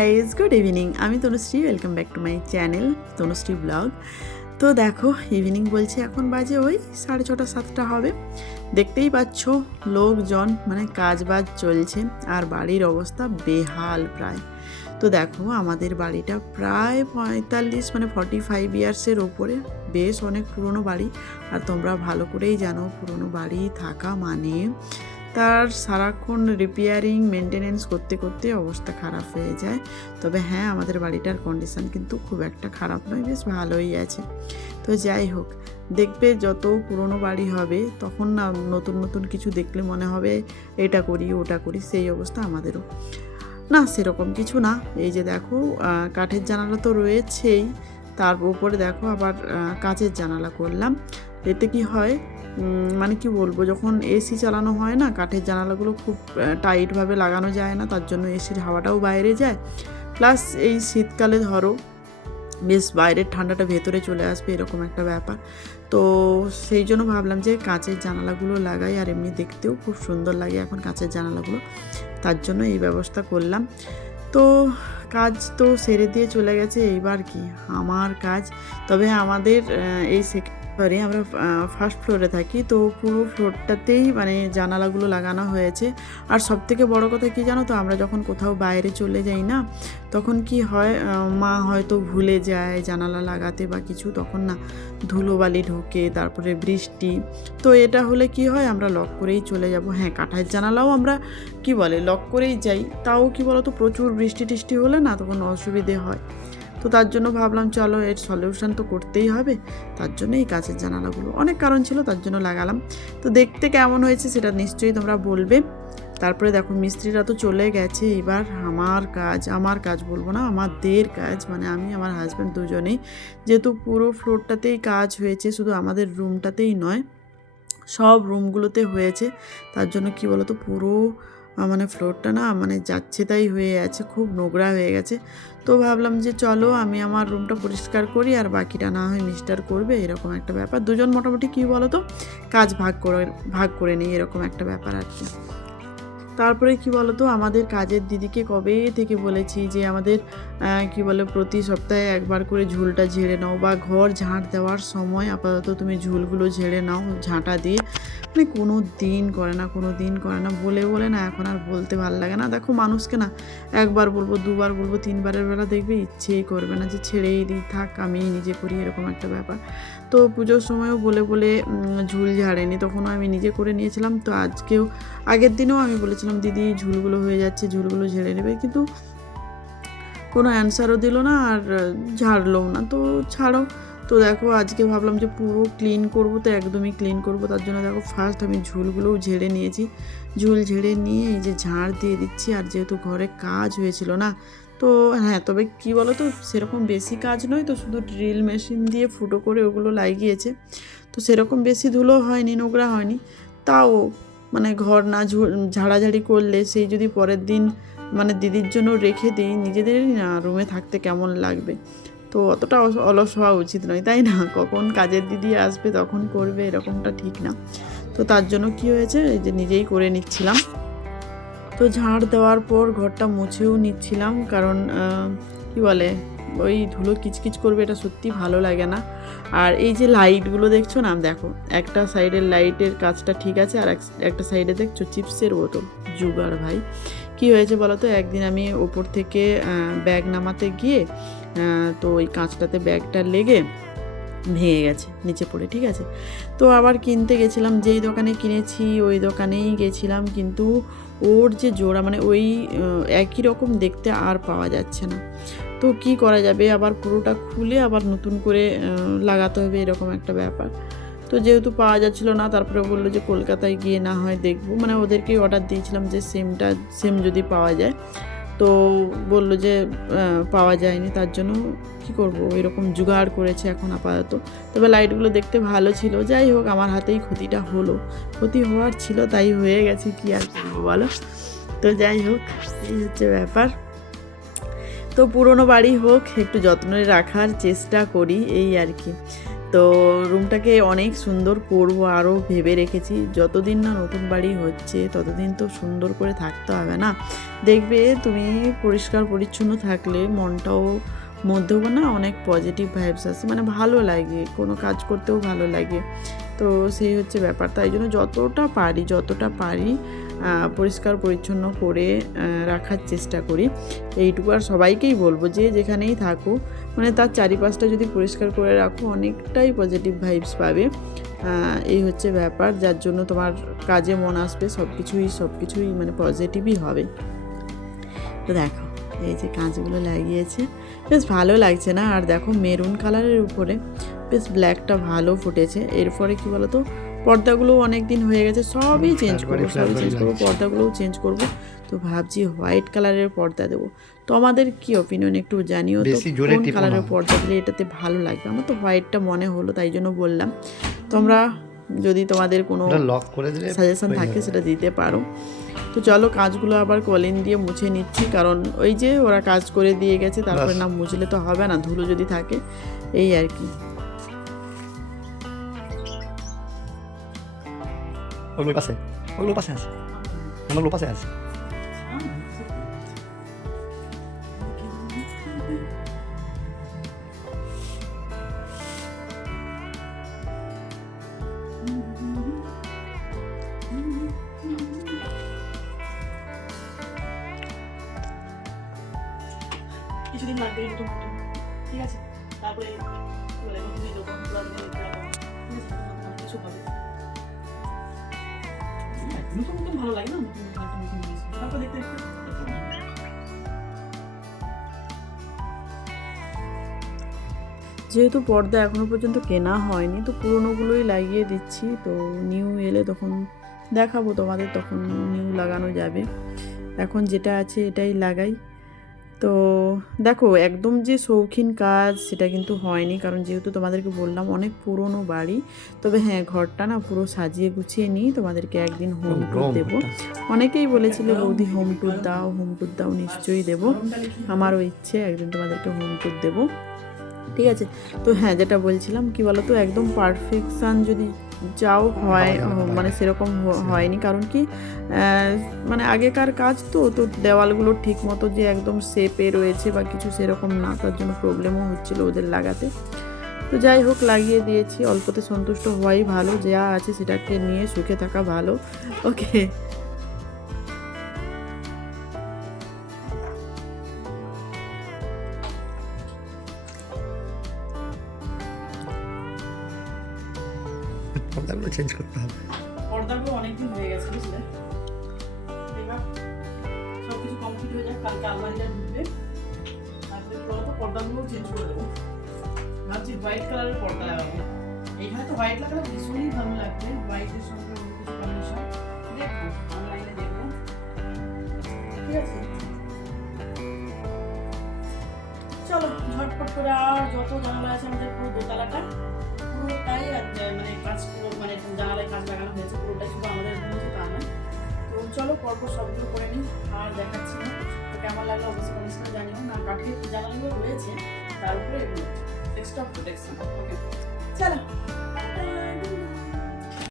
Guys good evening আমি Tanushree welcome back to my channel Tanushree vlog তো দেখো evening বলছে, এখন বাজে ওই সাড়ে ছটা, সাতটা হবে। দেখতেই পাচ্ছ, লোকজন মানে কাজ বাজ চলছে, আর বাড়ির অবস্থা বেহাল প্রায়। তো দেখো, আমাদের বাড়িটা প্রায় পঁয়তাল্লিশ মানে ফর্টি ফাইভ ইয়ার্সের ওপরে। বেশ অনেক পুরনো বাড়ি, আর তোমরা ভালো করেই জানো, পুরনো বাড়ি থাকা মানে তার সারাক্ষণ রিপেয়ারিং মেনটেনেন্স করতে করতে অবস্থা খারাপ হয়ে যায়। তবে হ্যাঁ আমাদের বাড়িটার কন্ডিশন কিন্তু খুব একটা খারাপ নয়, বেশ ভালোই আছে। তো যাই হোক, দেখবে যত পুরনো বাড়ি হবে, তখন না নতুন নতুন কিছু দেখলে মনে হবে, এটা করি, ওটা করি, সেই অবস্থা আমাদেরও। না, সেরকম কিছু না। এই যে দেখো কাঠের জানালা তো রয়েছেই। তার উপরে দেখো আবার কাঁচের জানালা করলাম। এতে কি হয়? মানে কি বলব, যখন এসি চালানো হয় না, কাঠের জানালাগুলো খুব টাইটভাবে লাগানো যায় না, তার জন্য এসির হাওয়াটাও বাইরে যায়। প্লাস এই শীতকালে ধরো, বেশ বাইরের ঠান্ডাটা ভেতরে চলে আসবে, এরকম একটা ব্যাপার। তো সেই জন্য ভাবলাম যে কাঁচের জানালাগুলো লাগাই, আর এমনি দেখতেও খুব সুন্দর লাগে এখন কাঁচের জানালাগুলো। তার জন্য এই ব্যবস্থা করলাম। তো কাজ তো সেরে দিয়ে চলে গেছে, এইবার কি? আমার কাজ। তবে আমাদের এই সেক্টরে আমরা ফার্স্ট ফ্লোরে থাকি। তো পুরো ফ্লোরটাতেই মানে জানালাগুলো লাগানো হয়েছে। আর সব থেকে বড় কথা কি জানো তো, আমরা যখন কোথাও বাইরে চলে যাই না, তখন কি হয় মা হয়তো ভুলে যায় জানালা লাগাতে বা কিছু, তখন না ধুলোবালি ঢোকে, তারপরে বৃষ্টি। তো এটা হলে কি হয়, আমরা লক করেই চলে যাব। হ্যাঁ কাঠার জানালাও আমরা কি বলে লক করেই যাই। তাও কি বলো তো প্রচুর বৃষ্টি টিষ্টি হলে না তখন অসুবিধে হয়। তো তার জন্য ভাবলাম, চলো, এর সলিউশন তো করতেই হবে। তার জন্য এই কাঁচের জানালাগুলো অনেক কারণ ছিল, তার জন্য লাগালাম। তো দেখতে কেমন হয়েছে সেটা নিশ্চয়ই তোমরা বলবে। তারপরে দেখো, মিস্ত্রিরা তো চলে গেছে। এবার আমার কাজ আমার কাজ বলব না, আমাদের কাজ। মানে আমি, আমার হাজব্যান্ড দুজনেই। যেহেতু পুরো ফ্লোরটাতেই কাজ হয়েছে, শুধু আমাদের রুমটাতেই নয়, সব রুমগুলোতে হয়েছে। তার জন্য কি বলতো, পুরো মানে ফ্লোরটা না মানে যাচ্ছে তাই হয়ে আছে, খুব নোংরা হয়ে গেছে। তো ভাবলাম যে চলো আমি আমার রুমটা পরিষ্কার করি আর বাকিটা না হয় মিস্টার করবে, এরকম একটা ব্যাপার। দুজন মোটামুটি কি বলো তো কাজ ভাগ করে ভাগ করে নিই, এরকম একটা ব্যাপার আর কি। তারপরে কি বলতো? আমাদের কাজের দিদিকে কবে থেকে বলেছি যে আমাদের কি বলে, প্রতি সপ্তাহে একবার করে ঝুলটা ঝেড়ে নাও বা ঘর ঝাঁট দেওয়ার সময় আপাতত তুমি ঝুলগুলো ঝেড়ে নাও, ঝাঁটা দিয়ে। মানে কোনো দিন করে না, কোনো দিন করে না, বলে বলে না এখন আর বলতে ভালো লাগে না। দেখো মানুষকে না একবার বলব, দুবার বলব, তিনবারের বেলা দেখবে ইচ্ছেই করবে না যে ছেড়েই দিই, থাক আমি নিজে করি এরকম একটা ব্যাপার। তো পুজোর সময়ও বলে বলে ঝুল ঝাড়েনি, তখনও আমি নিজে করে নিয়েছিলাম। তো আজকেও, আগের দিনেও আমি বলেছিলাম, দিদি, ঝুলগুলো হয়ে যাচ্ছে, ঝুলগুলো ঝেড়ে নেবে। কিন্তু কোনো অ্যান্সারও দিল না আর, ঝাড়লোও না। তো ছাড়ো তো দেখো, আজকে ভাবলাম যে পুরো ক্লিন করব, তো একদমই ক্লিন করব। তার জন্য দেখো ফার্স্ট আমি ঝুলগুলোও ঝেড়ে নিয়েছি। ঝুল ঝেড়ে নিয়ে এই যে ঝাড় দিয়ে দিচ্ছি, আর যেহেতু ঘরে কাজ হয়েছিল না, তো হ্যাঁ তবে কি বলো তো সেরকম বেশি কাজ নয় তো, শুধু ড্রিল মেশিন দিয়ে ফুটো করে ওগুলো লাগিয়েছে। তো সেরকম বেশি ধুলো হয়নি, নোংরা হয়নি। তাও মানে ঘর না ঝাড়াঝাড়ি করলে সেই যদি পরের দিন মানে দিদির জন্য রেখে দিই, নিজেদেরই না রুমে থাকতে কেমন লাগবে? তো অতটা অলস হওয়া উচিত নয়, তাই না? কখন কাজের দিদি আসবে, তখন করবে, এরকমটা ঠিক না। তো তার জন্য কি হয়েছে? এই যে নিজেই করে নিচ্ছিলাম। তো ঝাড় দেওয়ার পর ঘরটা মুছেও নিচ্ছিলাম, কারণ কি বলে, ওই ধুলো কিচকিচ করবে, এটা সত্যি ভালো লাগে না। আর এই যে লাইটগুলো দেখছ না, দেখো, একটা সাইডের লাইটের কাজটা ঠিক আছে, আর এক- একটা সাইডে দেখছ চিপসের বোতল। জুগার ভাই। কি হয়েছে বলো তো? একদিন আমি ওপর থেকে ব্যাগ নামাতে গিয়ে তো ওই কাঁচটাতে ব্যাগটা লেগে ভেঙে গেছে, নিচে পড়ে, ঠিক আছে? তো আবার কিনতে গেছিলাম, যেই দোকানে কিনেছি, ওই দোকানেই গেছিলাম, কিন্তু ওর যে জোড়া মানে ওই একই রকম দেখতে আর পাওয়া যাচ্ছে না। তো কি করা যাবে? আবার পুরোটা খুলে আবার নতুন করে লাগাতে হবে, এরকম একটা ব্যাপার। তো যেহেতু পাওয়া যাচ্ছিল না, তারপরে বলল যে কলকাতায় গিয়ে না হয় দেখব। মানে ওদেরকেই অর্ডার দিয়েছিলাম যে সেমটা সেম যদি পাওয়া যায়। তো বলল যে পাওয়া যায়নি, তার জন্য কি করব? এরকম জোগাড় করেছে এখন আপাতত। তবে লাইটগুলো দেখতে ভালো ছিল। যাই হোক, আমার হাতেই ক্ষতিটা হলো। ক্ষতি হওয়ার ছিল, তাই হয়ে গেছে, কি আর করব বলো? তো যাই হোক, এই হচ্ছে ব্যাপার। তো পুরনো বাড়ি হোক, একটু যত্নে রাখার চেষ্টা করি, এই আর কি। তো রুমটাকে অনেক সুন্দর করব আরও ভেবে রেখেছি। যতদিন না নতুন বাড়ি হচ্ছে, ততদিন তো সুন্দর করে থাকতে হবে না। দেখবে তুমি পরিষ্কার পরিচ্ছন্ন থাকলে মনটাও মধ্যেও না অনেক পজিটিভ ভাইবস আসে। মানে ভালো লাগে, কোনো কাজ করতেও ভালো লাগে। তো সেই হচ্ছে ব্যাপার। তাই জন্য যতটা পারি যতটা পারি পরিষ্কার পরিচ্ছন্ন করে রাখার চেষ্টা করি। এইটুকু আর সবাইকেই বলব, যে যেখানেই থাকো মানে তার চারিপাশটা যদি পরিষ্কার করে রাখো, অনেকটাই পজিটিভ ভাইবস পাবে। এই হচ্ছে ব্যাপার, যার জন্য তোমার কাজে মন আসবে সব কিছুই সব কিছুই মানে পজিটিভই হবে। তো দেখো, এই যে কাঁচগুলো লাগিয়েছে, বেশ ভালো লাগছে না? আর দেখো, মেরুন কালারের উপরে বেশ ব্ল্যাকটা ভালো ফুটেছে। এরপরে কি বলতো? পর্দাগুলো অনেক দিন হয়ে গেছে সবই চেঞ্জ করব সবই চেঞ্জ করব পর্দাগুলোও চেঞ্জ করব। তো ভাবছি হোয়াইট কালারের পর্দা দেবো। তো আমাদের কি অপিনিয়ন একটু জানিও তো? কোন কালারের পর্দা দিলে এটাতে ভালো লাগবে? আমার তো হোয়াইটটা মনে হলো তাই জন্য বললাম। তোমরা যদি তোমাদের কোনো সাজেশন থাকে সেটা দিতে পারো। তো চলো কাজগুলো আবার কলিন দিয়ে মুছে নিচ্ছি কারণ ওই যে ওরা কাজ করে দিয়ে গেছে তারপরে না মুছলে তো হবে না ধুলো যদি থাকে এই আর কি। ওগুলো পাশে ওগুলো পাশে আছে ওগুলো পাশে আছে কিছুদিন লাগবে নতুন নতুন ঠিক আছে তারপরে নতুন দোকান খোলা দিলে কিছু নতুন নতুন ভালো লাগে না? নতুন নতুন নতুন জিনিস তারপর দেখতে দেখতে যেহেতু পর্দা এখনও পর্যন্ত কেনা হয়নি, তো পুরোনোগুলোই লাগিয়ে দিচ্ছি। তো নিউ এলে তখন দেখাবো তোমাদের, তখন নিউ লাগানো যাবে। এখন যেটা আছে এটাই লাগাই। তো দেখো একদম যে শৌখিন কাজ সেটা কিন্তু হয়নি। কারণ যেহেতু তোমাদেরকে বললাম অনেক পুরনো বাড়ি। তবে হ্যাঁ ঘরটা না পুরো সাজিয়ে গুছিয়ে নিই। তোমাদেরকে একদিন হোম ট্যুর দেবো। অনেকেই বলেছিল বৌদি হোম ট্যুর দাও হোম ট্যুর দাও নিশ্চয়ই দেবো। আমারও ইচ্ছে একদিন তোমাদেরকে হোম ট্যুর দেবো। ঠিক আছে? তো হ্যাঁ যেটা বলছিলাম কি বলো তো একদম পারফেকশান যদি যাও হয় মানে সেরকম হয়নি। কারণ কি মানে আগেকার কাজ তো তো দেওয়ালগুলো ঠিক মতো যে একদম শেপে রয়েছে বা কিছু সেরকম না তার জন্য প্রবলেমও হচ্ছিল ওদের লাগাতে। তো যাই হোক লাগিয়ে দিয়েছি। অল্পতে সন্তুষ্ট হওয়াই ভালো। যা আছে সেটাকে নিয়ে সুখে থাকা ভালো। ওকে পর্দাগুলো চেঞ্জ করতে হবে। পর্দাগুলো অনেকদিন হয়ে গেছে, বুঝলে? সব কিছু কমপ্লিট হয়ে পর্দাগুলোও চেঞ্জ করে দেবো। ভাবছি হোয়াইট কালারের পর্দা এইখানে তো হোয়াইট ভীষণই ভালো হোয়াইটের অনলাইনে দেখব ঠিক আছে? চলো, ঝটপট করে আর যত জানালা আছে আমাদের পুরো দোতলাটা। পুরোটাই মানে কাজ পরপর সবগুলো করে নিই, আর দেখাচ্ছি না। তো কেমন লাগল অবশ্যই কমেন্টস করে জানিও। না কাঠের জানালাগুলো রয়েছে, তার উপরে এগুলো। এক্সট্রা প্রোটেকশন ওকে চলো।